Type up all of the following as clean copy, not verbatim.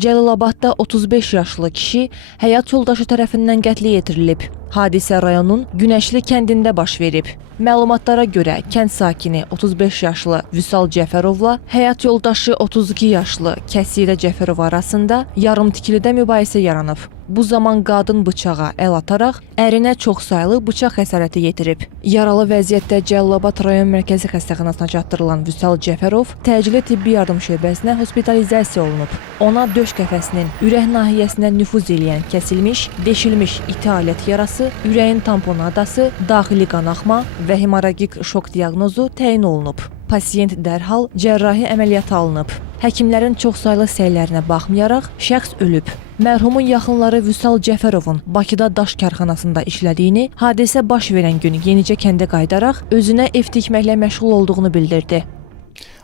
Cəlilabadda 35 yaşlı kişi həyat yoldaşı tərəfindən qətlə yetirilib. Hadisə rayonun Günəşli kəndində baş verib. Məlumatlara görə kənd sakini 35 yaşlı Vüsal Cəfərovla həyat yoldaşı 32 yaşlı Kəsirə Cəfərov arasında yarımtikilidə mübahisə yaranıb. Bu zaman qadın bıçağa əl ataraq ərinə çoxsaylı bıçaq xəsarəti yetirib. Yaralı vəziyyətdə Cəlilabad rayon mərkəzi xəstəxanasına çatdırılan Vüsal Cəfərov təcili tibbi yardım şöbəsinə hospitalizasiya olunub. Ona döş qəfəsinin ürək nahiyəsinə nüfuz eləyən kəsilmiş, deşilmiş iti alət yarası, ürəyin tamponadası, daxili qanaxma və hemorragik şok diaqnozu təyin olunub. Pasiyent dərhal cərrahi əməliyyata alınıb. Həkimlərin çoxsaylı səylərinə baxmayaraq şəxs ölüb. Mərhumun yaxınları Vüsal Cəfərovun Bakıda daş karxanasında işlədiyini, hadisə baş verən gün yenicə kəndə qayıdaraq özünə ev tikməklə məşğul olduğunu bildirdi.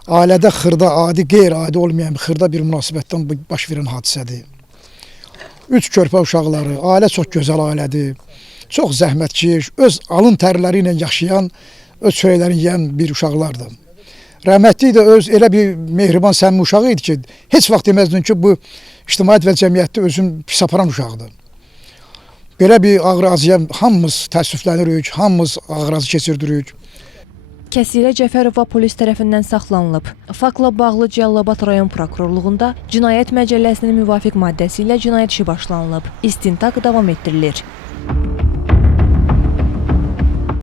Ailədə xırda, adi, qeyri-adi olmayan bir xırda bir münasibətdən baş verən hadisədir. 3 körpə uşaqları, ailə çox gözəl ailədir. Çox zəhmətkeş, öz alın tərləri ilə yaşayan, öz çörəklərini yeyən bir uşaqlardır. Rəhmətli də öz elə bir mehriban, səmimi uşağı idi ki, heç vaxt deməzdin ki, bu ictimaiyyət və cəmiyyətdə özün pis aparan uşaqdır. Belə bir ağır acıya hamımız təəssüflənirik, hamımız ağır acı keçirdirik. Kəsirə Cəfərova polis tərəfindən saxlanılıb. Faktla bağlı Cəlilabad rayon prokurorluğunda Cinayət Məcəlləsinin müvafiq maddəsi ilə cinayət işi başlanılıb. İstintaq davam etdirilir.